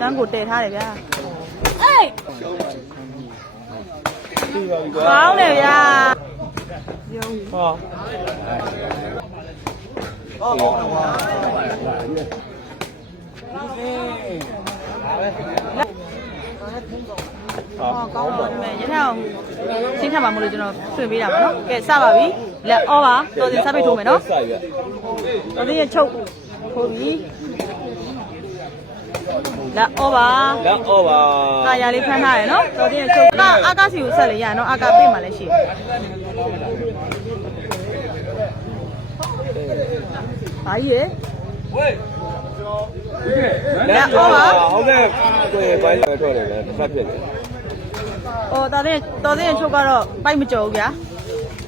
စမ်းကိုတည်ထားတယ်ဗျာအေးပြီးပါပြီကွာကောင်းတယ်ဗျာဟောဟောကောင်းတော့ဒီမဲ့ရထားအောင်ရှင်းထမှာမလို့ကျွန်တော်ဆွေပေးတာပါနော်ကဲစပါပြီလက်အောပါတော်တင်စပိတ်ထိုးမယ်နော်ဆက်ပြတော်တင်ရချုပ်ထိုးပြီ လက်အောပါလက်အော်ပါကာယာလေးဖမ်းထားရနော်တော်တင်ရချုပ်ကအာကာစီကိုဆက်လေရနော်အာကာပိတ်မှလည်းရှိဘာကြီးရေလက်အော်ပါဟုတ်ကဲ့ကိုယ်ပိုင်းတော့တယ်ဗျတစ်ဖက်ဖြစ်တယ်ဟိုတော်တင်တော်တင်ရချုပ်ကတော့ပိုက်မကြော်ဘူးဗျာ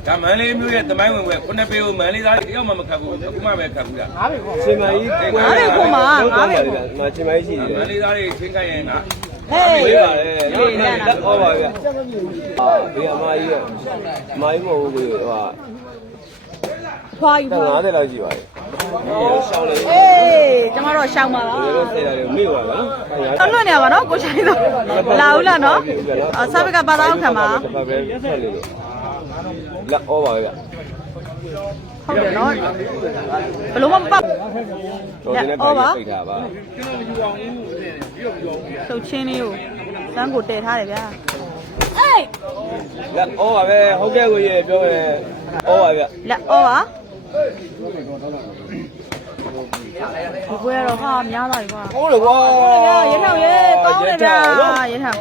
ဒါမန်လေးမျိုးရဲ့တမိုင်းဝင်ပွဲခုနှစ်ပေကိုမန်လေးသားတယောက်မှမခတ်ဘူးအခုမှပဲခတ်ဘူးလားချင်းမကြီးမချင်းမကြီးရှိတယ်မန်လေးသားတွေချင်းခိုင်းရင်ကဟေးဝေးပါတယ်လက်အော်ပါဗျအာဒီအမကြီးရောအမကြီးမဟုတ်ဘူးကွာဖွာကြီးတဖွာ50လောက်ရှိပါတယ်ရှောင်းလေအေးကျမတို့ရှောင်းပါလားဒီလိုဆယ်ရတယ်မိပါလားတော့လွတ်နေပါတော့ကိုချိုင်းတော့လာဦးလားနော်အဆပ်ဘကပါတော့ခံပါတစ်ဖက်ပဲဆက် လေလို့လက်အော်ပါဗျဟုတ်တယ်နော်ဘလို့မပတ်တော်တင်နဲ့ပိတ်ထားပါဆုတ်ချင်းလေးကိုစမ်းကိုတည်ထားတယ်ဗျာအေးလက်အော်ပါပဲဟုတ်ကဲ့ကိုရေပြောမယ်အော်ပါဗျလက်အောပါဒီပွဲတော့ဟာများသွားပြီကွာဟုတ်တယ်ကွာရထောင်ရေကောင်းတယ်ဗျာရထောင်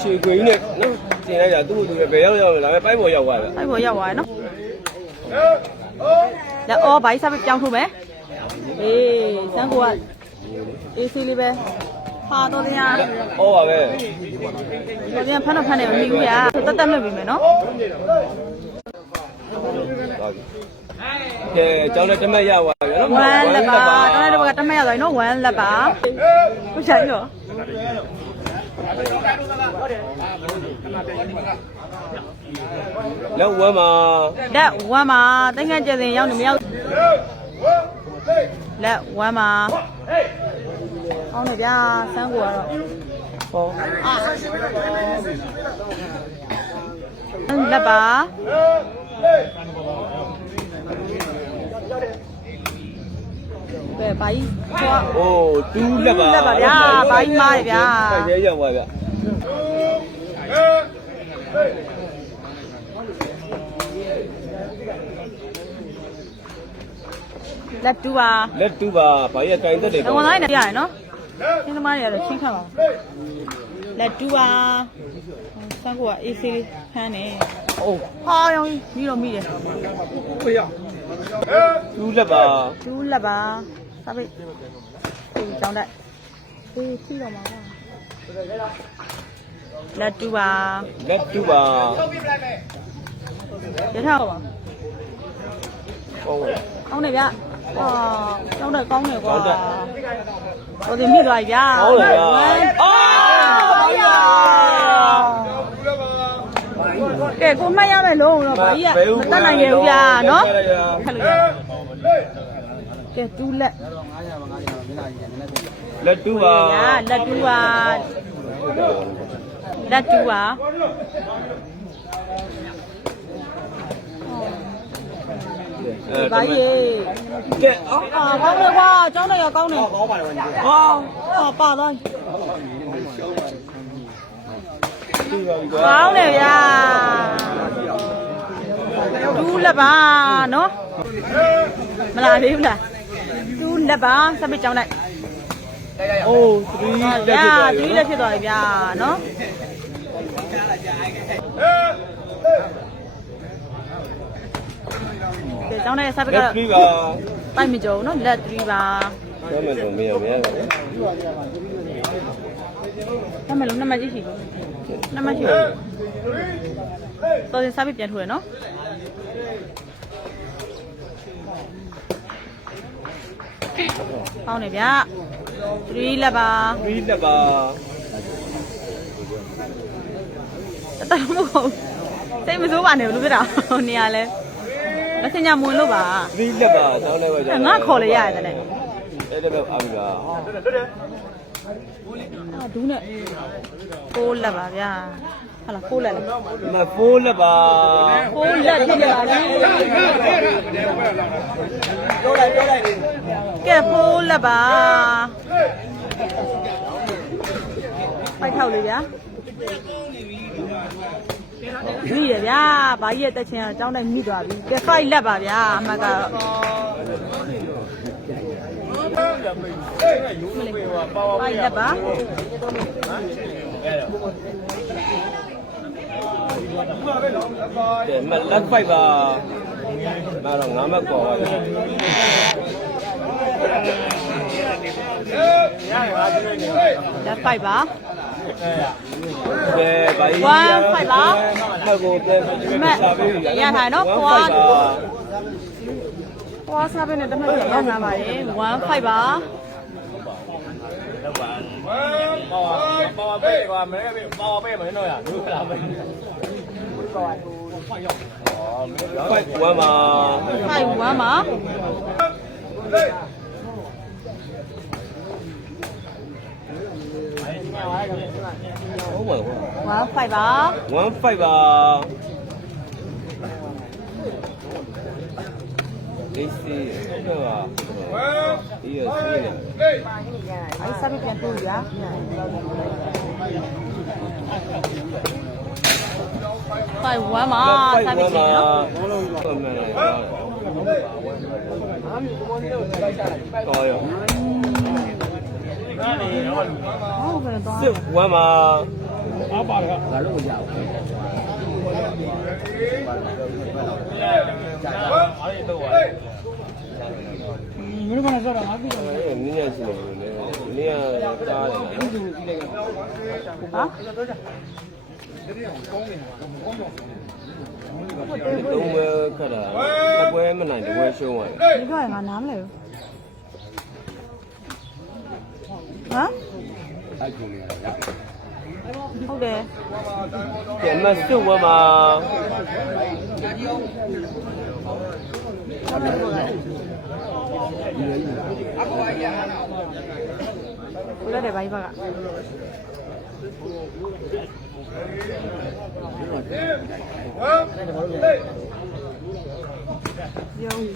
ခြေခွေကြီးနဲ့နော် တင်လိုက်တာသူ့သူပဲဘယ်ရောက်ရောက်လဲဒါပေမဲ့ပိုက်ပေါ်ရောက်သွားဗျစိုက်ပေါ်ရောက်သွားရနော်လက်အောဘိုင်းစားပဲပြောင်းထုတ်မယ်အေးစမ်းကိုကအေးစီးလေးပဲဟာတော့တရားအော်ပါပဲတော်ပြန်ဖမ်းတော့ဖမ်းတယ်မမိဘူးဗျာတက်တက်မဲ့ပြီမယ်နော်ကဲကျောင်းနဲ့တမက်ရပါဗျာနော်ဝမ်လက်ပါတော်တဲ့ဘက်ကတမက်ရသွားပြီနော်ဝမ်လက်ပါဟုတ်ချိုင်းတော့ လက်ဝမ်းမှာလက်ဝမ်မှာတိတ်ငန်းကျစင်ရောက်နေမရောက်လက်ဝမ်မှာကောင်းတယ်ဗျာစမ်းကိုကတော့ဟောလက်ပါကဲဘာကြီးဟိုအိုးတူးလက်ပါလက်ပါဗျာဘာကြီးမားတယ်ဗျာခိုင်ရဲရောက်ပါဗျာ လက်တူပါလက်တူးပါဘာရဲ့တိုင်သက်တယ်အကောဝန်တိုင်းနဲ့ပြရတယ်နော်ရှင်းသမားတွေကတော့ရှင်းခတ်ပါလက်တူပါစမ်းကိုကအေးဆေးလေးဖမ်းနေအိုးဟာရောင်ပြီးတော့မိတယ်တူးလက်ပါတူးလက်ပါစပိတ်ဒီကြောင်းတိုက်ဒီထိတော့မှာပါ လက်တူပါလက်တူးပါရထားပါဟောကောင်းတယ်ဗျာဟာကြောင်းတိုက်ကောင်းတယ်ကွာဟိုဒီမိသွားပြီဗျာဟောလေဗျာအာကဲကိုမှတ်ရမယ်လို့တော့ဘာကြီးကမတတ်နိုင်ရဘူးဗျာနော်ခက်လို့ရကဲတူးလက်လက်တူးပါညာလက်တူပါ လက်တူပါဘာကြီးကဲအော်အာကောင်းတယ်ကွာကျောင်းတော့ရကောင်းတယ်ကောင်းပါတယ်ကွာဟာဟာပါသွားတူးပါပြီကွာကောင်းတယ်ဗျာတူးလက်ပါနော်မလာသေးဘူးလားတူးလက်ပါစပစ်ကျောင်းလိုက်အိုး3လက်ဗျာဖြစ်သွားပြီတူးလက်ဖြစ်သွားပြီဗျာနော် ကဲကျောင်းလိုက်စပစ်ကလက်တော့တူးပါပိုက်မကြုံနော်လက်3ပါပြောမယ်လို့မရမရပါဘူးနမလုံးနမကြီးရှိနမရှိတော်စင်စပစ်ပြန်ထိုးရနော်ပေါင်းနေဗျာ3လက်ပါ3လက်ပါ တတမဟုတ်စိတ်မစိုးပါနဲ့ဘလို့ပြတာနေရလဲမစင်ညာမွန်လို့ပါ3လက်ပါတောင်းလိုက်ပါကြာငါခေါ်လေရတယ်တဲ့အဲ့ဒါပဲအားပြီပါအာဒူးနဲ့ကိုးလက်ပါဗျာဟာလားကိုးလက်လေမဖိုးလက်ပါကိုးလက်ဖြစ်နေပါပြီပြောလိုက်ပြောလိုက်လေကဲကိုးလက်ပါပိုက်ထောက်လေးဗျာ မိရဗျာဘာကြီးရဲ့တက်ချင်းကတော့ကျောင်းတိုင်းမိသွားပြီကဲဖိုက်လက်ပါဗျာအမတ်ကတော့ဖိုက်လက်ပါကဲမလက်ဖိုက်ပါမတော့ငါမကော်ပါဘူးလက်ဖိုက်ပါ ကဲဘာကြီးဝမ်းဖိုက်ပါဖက်ကိုကဲမက်ရထိုင်နော်ဝမ်းခွာဖိုက်ပါပွားစားပဲနဲ့တစ်မှတ်ပြန်ရထားပါရေ1 5ပါပါပဲကွာမဲပဲပါပဲမင်းတို့ရလူလာပဲဖိုက်ဝမ်းပါ5 1ပါဟုတ်ပါဘူး1 5 ပါဝမ်းဖိုက်ပါဒီစီတော့ဒီရစီလေအဲ့စားပြီးပြန်ပို့ရ5 1ပါစားပြီးပြန်နော်ဘလုံးတော့မှန်တယ်တော်ရောဟုတ်ကဲ့တော့စစ်ဝမ်း ပါမင်းကတော့တော့ငါသိတယ်အဲ့နည်းနည်းရှိတယ်နည်းနည်းတားတယ်ဟာသုံးဝဲခက်တာတစ်ပွဲမနိုင်တစ်ပွဲရှုံးသွားတယ်ဒီတော့ငါနားမလဲဘူးဟမ် ဟုတ်တယ်ကဲမစစ်ဝမ်းပါကိုလည်းတယ်ဘာကြီးပါက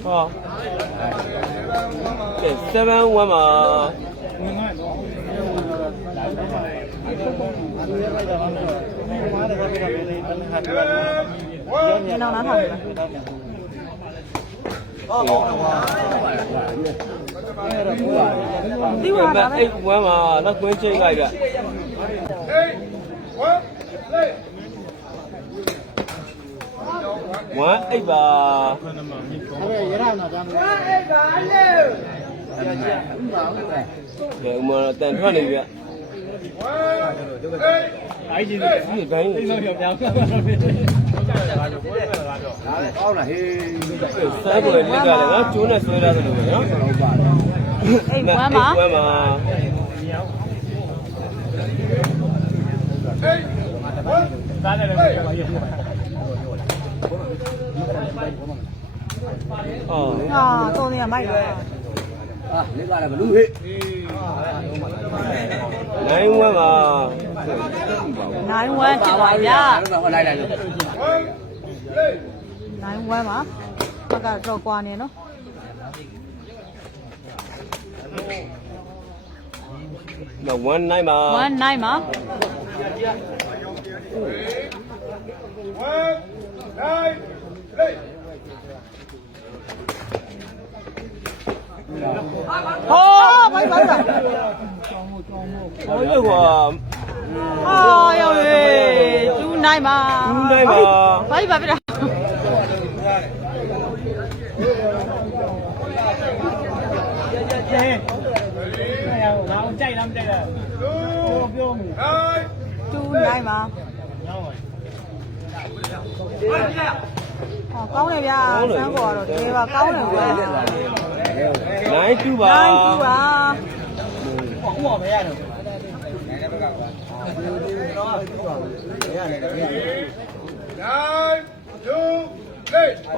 ဟောကဲ7ဝမ်း ပါနေတော့နားထောင်နေပါဒီကဲဝါမတာပဲ8ဝမ်းပါလက်ကွင်းချိန်လိုက်ပြဝမ်း8ပါကဲဥမာတန်ထွက်နေပြ အဲ့ဒီဒီတိုင်းသိဆုံးပြောင်းပြောင်းစမ်းပွဲလက်ကလည်းနော်ကျိုးနဲ့ဆွဲရတယ်လို့ပဲနော်အိတ်ဝမ်းပါဝမ်းပါသားတယ်လည်းပြောပါရဲ့ဟောဟာတော်နေရမိုက် တော့နိုင်ဝမ်းပါ9 1ဖြစ်သွားဗျာ9 1ပါဘက်ကတော့ကွာနေနော်နော်ဝမ်းနိုင်ပါ1 9ပါ ဟောဘိုင်ဘိုင်ပါဟောလေကွာအာရောက်ရေ2 9ပါ2နိုင်ပါဘိုင်ပါပြတာ2 9ပါဟောကောင်းတယ်ဗျာဆန်းပေါ်ကတော့တကယ်ပါကောင်းတယ်ဗျာ 92ပါ92ပါဟိုကဘယ်ရတော့နိုင်ငံဘက်ကပါဟု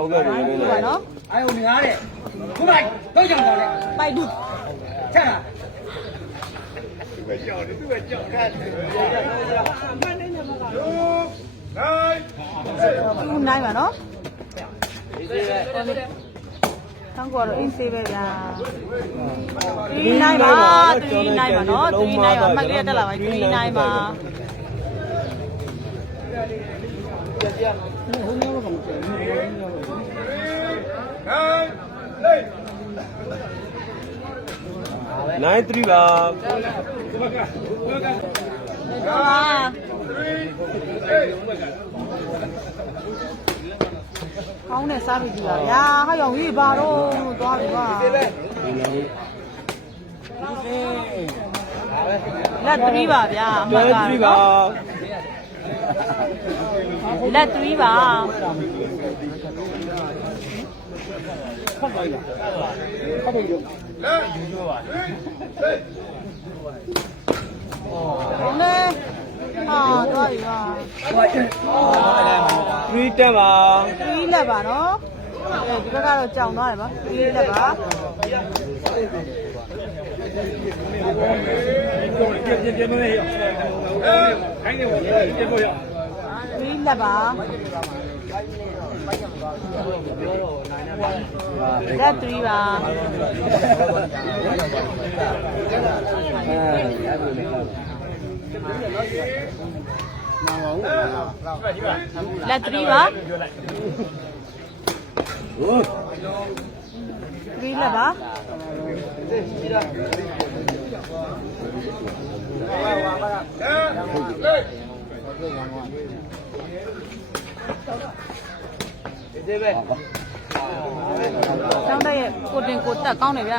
တ်ကဲ့ဒီနေ့နော်အဲဟိုများတဲ့ခုနတော့ကြောင်တော့လေပိုက်တူချက်လားသူပဲကြောင်သူပဲကြောင်ခါတယ်မနေ့ကမလားနိုင်နိုင်ပါနော် ทั้งกว่าเราอินซีไปจ้าตีนายมาตีนายมาเนาะตีนายมาไม่เรียกได้หรอไอ้ตีนายมา9 3ပါ9 3 ကောင်းတဲ့စားပြီးကြည့်ပါဗျာဟောက်ရောင်ကြီးပါတော့သွားပြီကွာလက်3ပါဗျာအမှတ် nine က three ပါလက်3ပါဟုတ်လေဟာ သွားပြီကွာ three ten ပါ3လက်ပါနော်အဲဒီဘက်ကတော့ကြောင်သွားတယ်ပါ3လက်ပါ3လက်ပါလက်3ပါလက်3ပါ3လက်ပါကျော င်းတက်ရဲ့ကိုတင်ကိုတက်ကောင်းတယ်ဗျ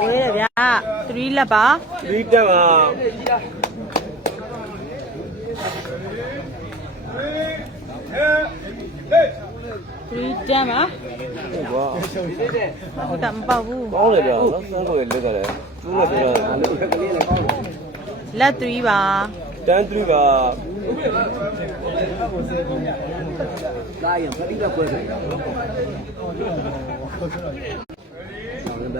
ဝေးတယ်ဗျ3လက်ပါ three ten ပါ3တန်းပါဟုတ်ပါဟုတ်တာမပေါက်ဘူးကောင်းတယ်ဗျာနော်စမ်းကိုလက်ကလည်းကျူးလို့ပြောတယ်လက်3ပါ ten three ပါ စ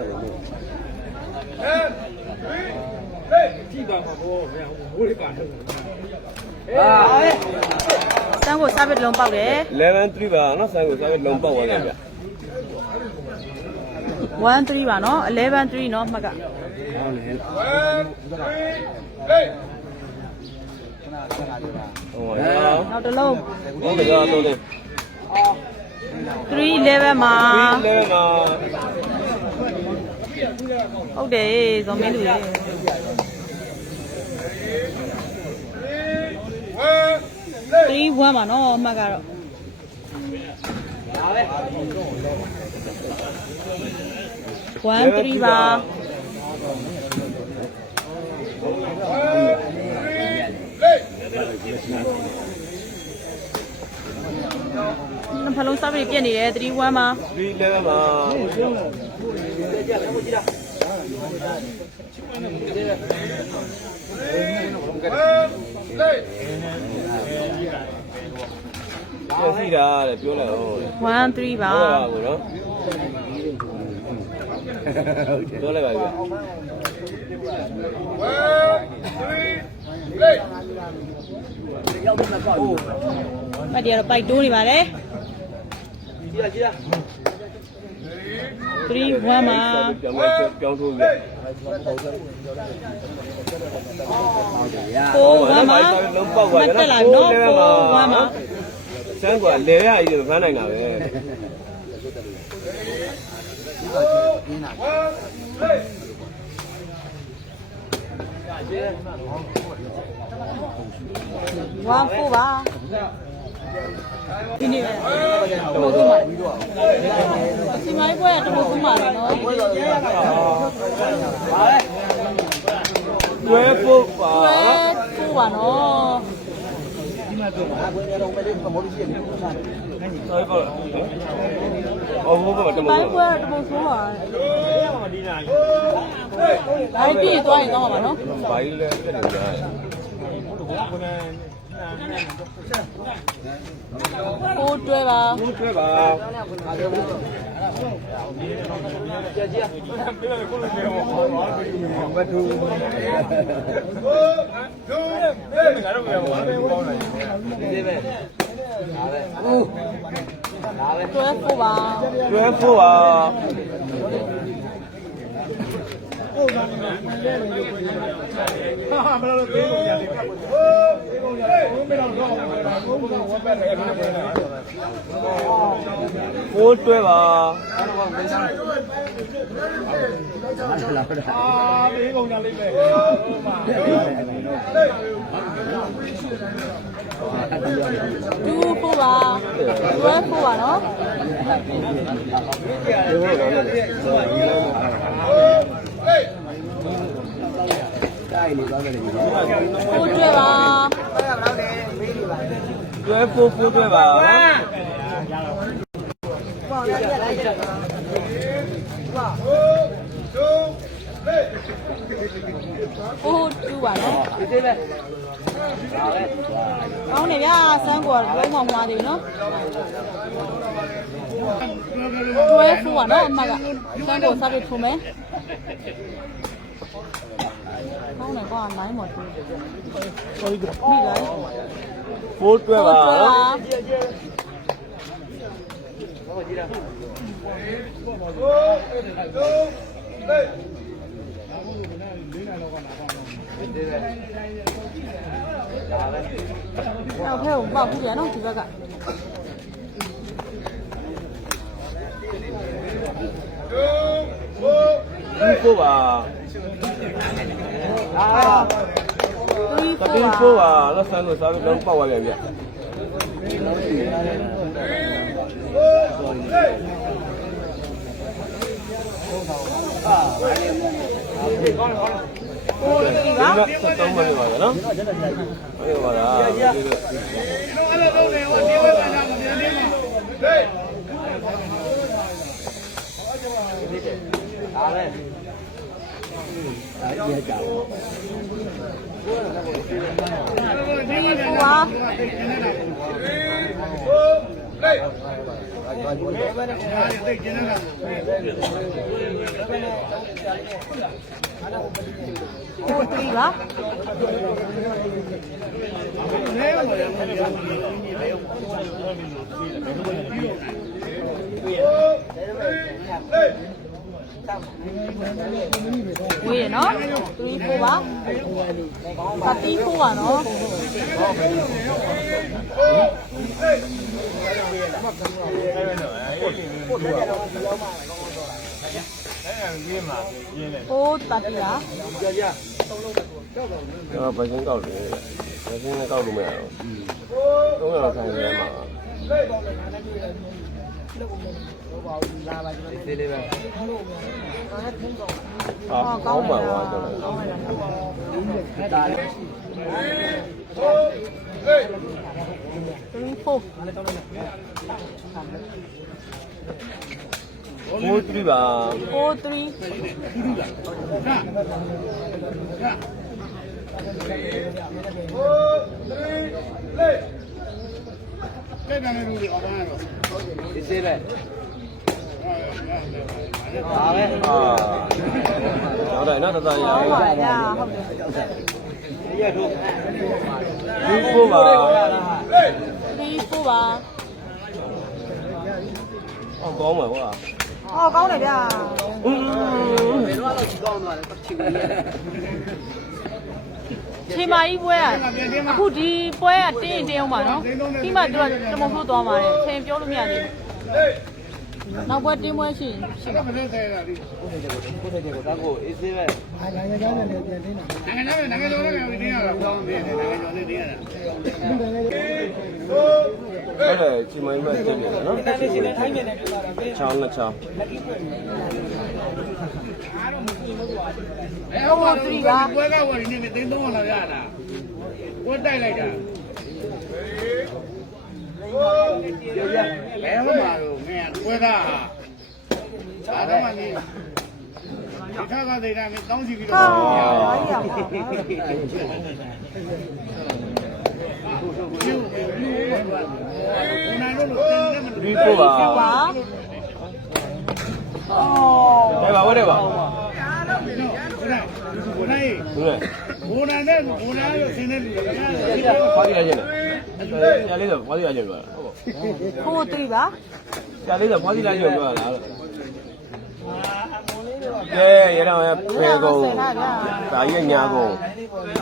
မ်းကိုစားပစ်လုံးပေါက်တယ် eleven three ပါနော်စမ်းကိုစမ်းကိုလုံးပေါက်သွားတယ်ဗျာ1 3ပါနော်11 3နော်မှတ်ကဟုတ်ပါဗျာနောက်တစ်လုံးဟုတ်တယ်ကတော့တယ်3 11မှာ three eleven ပါ ဟုတ်တယ်ဇော်မင်းလူရေ3 1ပါနော်မှတ်ကတော့1 3ပါနှဖလုံးစားပြီးပြက်နေတယ်3 1ပါ three eleven ပါ ပြစီတာတဲ့ပြောလိုက်အောင်တဲ့1 3ပါဟုတ်ပါဘူးနော်ပြောလိုက်ပါဗျာမတရားတော့ပိုက်တိုးနေပါလေ 3 1မှာပြောင်းလိုက်ပြောင်းထိုးပြီ4 1မှာမတက်လာနော်4 1မှာစမ်းကွာလေရအကြီးဖမ်းနိုင်တာပဲ1 4ပါ ဒီနေ့ပဲတော့ဆုံးပါစီမိုင်းပွဲကတော့ဆုံးပါနော်တွဲဖို့ပါပွဲ4ပါနော်တွဲဖို့အော်ဘိုးဘတမမိုလို့င်းပွဲတော့ဆုံးပါဒါပြည့်သွားရင်တော့ပါနော်ဘာကြီးလဲတက်နေကြတယ် ကိုတွဲပါဘူးတွေ့ပါဘတ်တူတွဲဖို့ပါတွဲဖို့ပါ ကိုတွဲပါတူဖို့ပါတွဲဖို့ပါနော်ဒီလိုတော့လည်း ကိုတွဲပါတွဲဖို့ဖို့တွဲပါကိုတူပါနော်ကောင်းတယ်ဗျာစမ်းကောလုံးမမှားသေးနော်တွဲဖို့ပါနော်အမကစမ်းကောစားပြီးထုံးမယ် ကောင်းတယ်ကွာနိုင်မတူမိလားဖို့တွဲပါတွဲပါနောက်ဖက်ကိုပေါက်ဘူးပြန်နော်ဒီဘက်ကဘူးဖို့ပါ 3တပင်းဖို့ပါလက်ဆန်းလို့စားပြီးလုံးပေါက်သွားပြန်ဗျ4 3ပါဒီမှာသုံးမှနေပါလားနော်ဟုတ်ပါလား4ပါ 4 3ပါ ဝေးရနော်3 4ပါပါတီး4ပါနော်ကိုတတ်ပြာတော့ဗချင်းကောက်တယ်ဗချင်းလည်းကောက်လို့မရတော့သုံးရဆိုင်ရဲမှာ အာကောင်းပါပါကျွန်တော် ကောင်းလိုက်တာ3 4ဘူးတူပါ4 3အာတော့တယ်နော်တသားရဟုတ်အောင်ပါဗျာဟုတ်တယ်ဘူးဖို့ပါ3 4ပါဟောကောင်းပါကွာဟောကောင်းတယ်ဗျာอืมချိ န်မာကြီးပွဲอ่ะအခုဒီပွဲอ่ะတင်းရင်တင်းအောင်ပါနော်ပြီးမှသူကတမဖို့သွားပါတယ်ချိန်ပြောလို့မရသေးဘူးနောက်ပွဲတင်းပွဲရှိရင်ရှိပါ နိုင်ငံခြားနိုင်ငံခြားနဲ့နိုင်ငံကျော်နဲ့တင်းရတာကောင်းတယ်နိုင်ငံကျော်နဲ့တင်းရတာ အဲ့ဒါချီမိုင်းမတက်နေနော်ချောင်းနဲ့ချောင်း အဲဟိုပွဲကဝယ်နေနေတင်းသုံးလာရတာဝတ်တိုက်လိုက်တာဘယ်မှာတော့ငါပွဲကဟာဒါတော့မှနေဒီခါကသေးတာမင်းတောင်းစီပြီးဟာတော့ဘာကြီးရမှာပြူလူနာလို့လို့တင်နေမှာဒီကိုပါပါ အော်ဒါပါဝတ်တယ်ပါဘုရားဘုရားဘုရားဟုတ်တယ်ဘုရားနဲ့ဘုရားလို့ဆင်းနေတယ်ဗျာဘာကြည့်ရချင်းလဲဆရာလေးတော့ဘာကြည့်ရချင်းပြောတာဟုတ်ဖိုး3ပါဆရာလေးတော့ဘာကြည့်လိုက်ချင်းပြောတာလား ကဲရတော့ဖေကုန်ဒါကြီးညာကုန်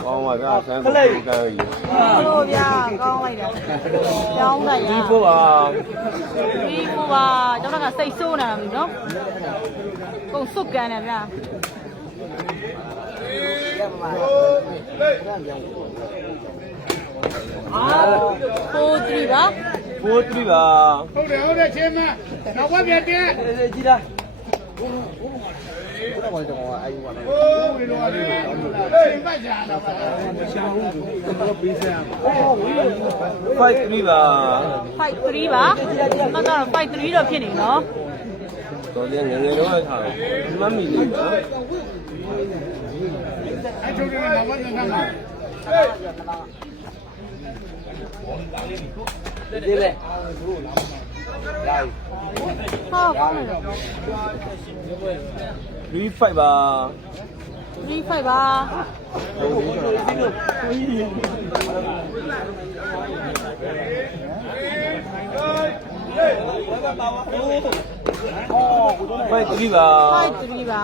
ကောင်းပါဗျာဆန်းကုန်ကံကြီးတို့ဗျာကောင်းလိုက်တာကျောင်းလိုက်ရဒီကိုပါဒီကိုပါကျောင်းကစိတ်ဆိုးနေတာပြီနော်ကုန်စုတ်ကန်တယ်ဗျာဖိုး3ပါဖိုး3ပါဟုတ်တယ်ဟုတ်တယ်ချင်းမနောက်ဘက်ပြတဲ့ကြီးလား ဟိုးဘယ်လိုလဲချင်းမကြာတော့ပါချောင်းကိုပေးစမ်း5 3ပါ fight 3ပါမကတော့ fight 3တော့ဖြစ်နေနော်တော်တယ်ငယ်ငယ်တော့ထားမမီလေးပါအဲ့ချိုးတယ်နောက်ဘက်ကကမှာဒီလေ ဟောကောင်းတယ်3 5ပါ3 5ပါ 5 3ပါ fight 3ပါ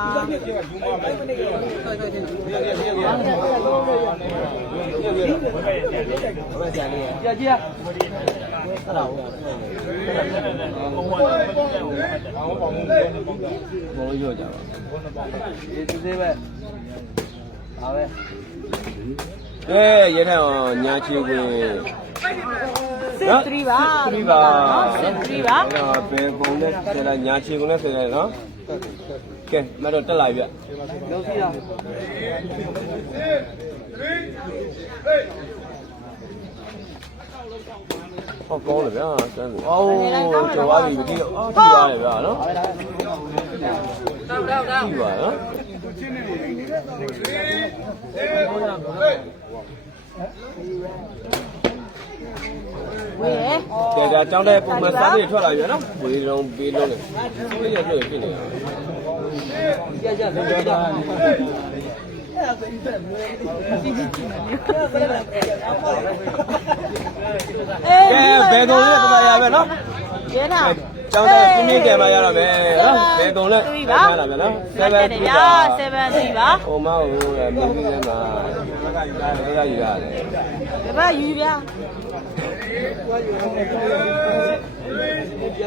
ကြာကြီးအဲ့ဒါဘောရောကြပါဒီသေးပဲဒါပဲကဲရတဲ့ညာချီဝင် စစ်3ပါ3ပါနော်စစ်3ပါအဲ့တော့ဘယ်ပုံနဲ့ဆရာညာချီကုန်နဲ့ဆရာနော်ကဲမတော့တက်လာပြီလုံးစီရဟောကောင်းတယ်ဗျာစမ်းတယ်အော်ကျော်သွားပြီမကြည့်တော့အော်ကြည့်ရတယ်ဗျာနော်ကြည့်ပါနော် ဝေးရကဲဒါကြောင်းတဲ့ပုံမှန်စားတွေထွက်လာပြီနော်ဝေးလုံးပေးလုံးနဲ့ပြည့်ရပြည့်ဖြစ်နေတာကြာကြာတော့တော့အေးကဲဘယ်ကုန်လဲတမရပဲနော်ရဲနာကျောင်းတဲ့ပြင်းပြင်းတယ်မရတော့မယ်နော်ဘယ်ကုန်လဲ3ပါရတာပဲနော်7 3ပါ7 3ပါဟိုမောင်ဟိုလည်းမြင်းပြင်းမှာရရရတယ်ဒီဘက်ယူဗျာ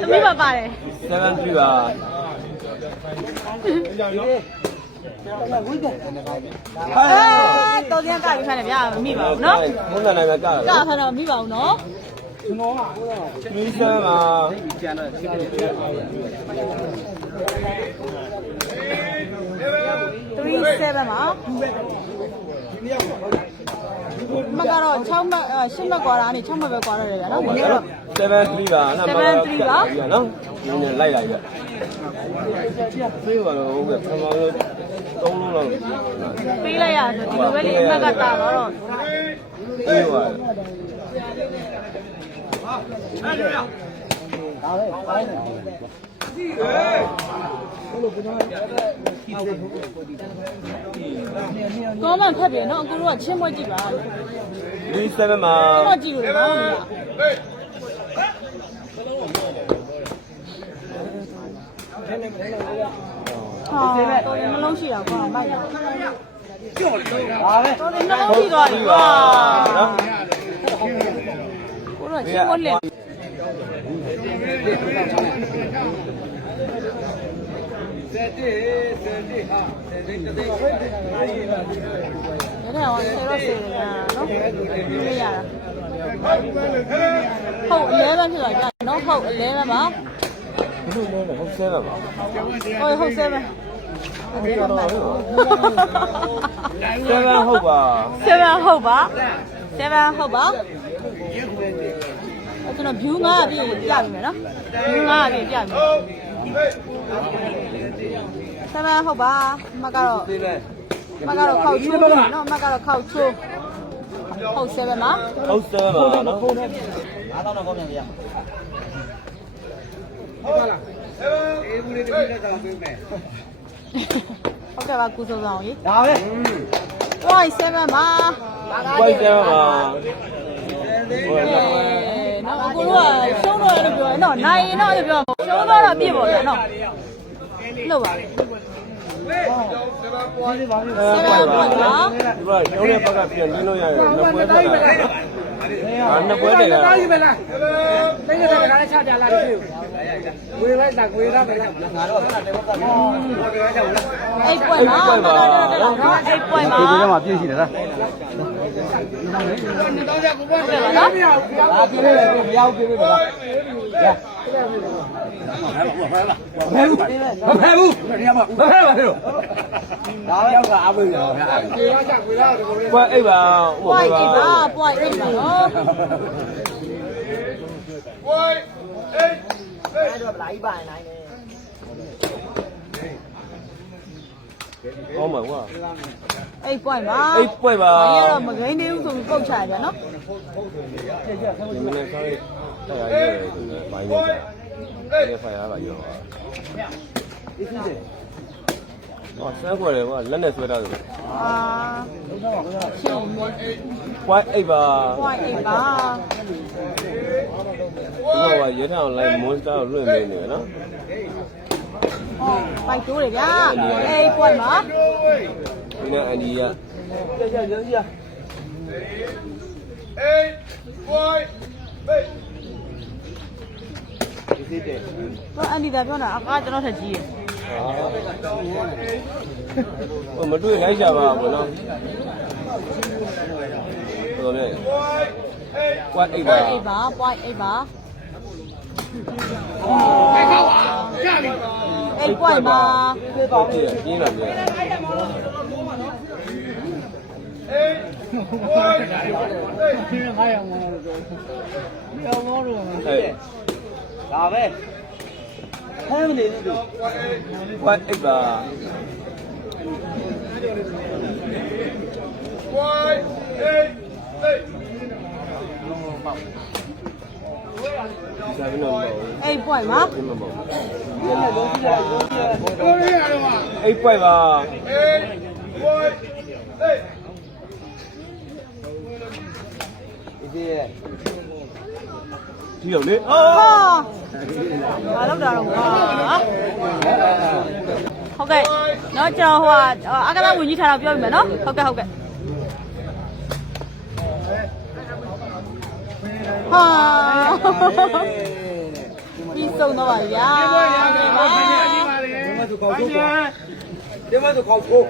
သမီးပါပါတယ်7 3ပါအဲတော်ပြန်ကပြီးခါနေဗျာမမိပါဘူးနော်ဘုန်းတော်နိုင်မှာကတာကခါတော့မမိပါဘူးနော်မီးစမ်းပါ37ပါ မကတော့6မှတ်8မှတ်กว่าတာနေ6မှတ်ပဲกว่าရတယ်ဗျာနော်ဒီကတော့ 7 3ပါနော် 7 3ပါ နော်ဒီနေ့လိုက်လိုက်ပြပြေးပါတော့ဟုတ်ကဲ့ပထမဆုံး3လုံးလောက် ပေးလိုက်ရဆိုဒီလိုပဲလေအမှတ်ကတာတော့ ပြေးပါ ကောမှန်ဖက်တယ်နော်အကူတို့ကချင်းမွက်ကြည့်ပါလို့ဒီ7မှာကျွန်တော်ကြည့်လို့နော်ဟာတော်တယ်နှလုံးရှိတာကွာမိုက်တာကြော့လို့ပါပဲတော်တယ်နှလုံးရှိသွားပြီကွာနော်ကိုတို့ကချင်းမွက်လ က်ရတဲ့အောင်ဆယ်တော့ဆယ်တယ်နော်မရတာဟုတ်အလဲပဲဖြစ်သွားကြနော်ဟုတ်အလဲပဲပါဟုတ်ဆဲပါပါဟုတ်ဟုတ်ဆယ်ပဲ7ဟုတ်ပါ7ဟုတ်ပါ7ဟုတ်ပါအဲ့ ကျွန်တော် view 9ပြည့်ပြပြီမယ်နော် view 9ပြည့်ပြပြီ7ဟုတ်ပါမကတော့မကတော့ခောက်ချိုးပြီနော်မကတော့ခောက်ချိုးဟုတ်7ပါဟုတ်စဲပါနော်9000တော့ကောင်းပြန်ပြရဟုတ်လားအေးဘူးလေးတပိလက်တော့ပေးမယ်ဟုတ်ကဲ့ပါကုစုံဆောင်ကြီးဒါပဲ point 7ပါပိုက်စဲပါအဲနော် အကိုကရှုံးတော့လို့ပြောရင်နော်နိုင်ရင်တော့အဲ့လိုပြောရှုံးတော့တော့ပြည့်ပေါ့ဗျာနော်လို့ပါဒီလေးပါလေး7ပါနော်ဒီမှာကျောင်းရဲ့ဘက်ကပြန်လင်းလို့ရရင်နှစ်ပွဲထွက်တာအာနှစ်ပွဲတည်းကတားယူမလားတိတ်ရတဲ့ကလည်းချပြလာလို့ဝေလိုက်တာဝေသားပဲငါတော့ခဏတေဘောကပြောပြောကြဘူးလားအဲ့ point ပါနော်အဲ့ point ပါဒီထဲမှာပြည့်ရှိတယ်လားဟုတ်ကဲ့ပါနော်အာပြည့်လေမရဘူးပြည့်ပြီလားရမဖဲဘူးမဖဲဘူးဒီမှာမဖဲပါလို့ဒါပဲရောက်တာအပိရောဗျာပြေရကြပြေလာ တော့ကိုပွဲအိပ်ပါဟို point ပါ 8ပါ point 8ပါနော် ဟောမှာကွာအဲ့ point ပါအိပ်ပွဲပါအဲ့ရတော့မကိန်းသေးဘူးဆိုပြီးပုတ်ချရပြန်နော်ဒီမနေ့ဆောင်းတရားရေးတယ်ဘိုင်းနေတာဒီဖိုင်ရပါရောဟောဆန်းခွက်တယ်ကွာလက်နဲ့ဆွဲထားတယ်အာရှင်မေပွဲအိပ်ပါ point 8ပါဒီတော့ကရဲထောင်လိုက်မွန် ပိုက်တိုးတယ်ဗျာအဲ့ point ပါဒီနေ့အန်ဒီကကြကြကြကြတော့အန်ဒီတာပြောတာအကားကျွန်တော်ထက်ကြီးရယ်ဟိုမတွေ့လိုက်ကြပါဘူးနော်တော်တယ်ကွာအိပ်ပါ point 8ပါ point 8ပါအဲ့ point ပါဟုတ်ပြီပြ င်းလာပြီဟဲ့ဒါပဲဟဲမနေဘူးသူကွာအိပ်ပါဇာဗီနော်အဲ့ point ပါဒီမှာပေါ့ဒီနဲ့လုံးကြည့်ရလုံးကြည့်ရကိုရရတော့ အဲ့ပွိုင်မှာအဲ့ပွိုင်ပါအဲ့ပွိုင်ဒီရဲ့ဒီရောက်လေအာမလောက်တာတော့ဟာဟုတ်ကဲ့တော့ကျွန်တော်ဟိုကအကလာဝင်ကြီးထားတော့ပြောပြမယ်နော်ဟုတ်ကဲ့ဟုတ်ကဲ့ ဟာပြီးဆုံးတော့ပါဗျာဒီမှာသူကောက်ဖို့ဒီမှာသူကောက်ဖို့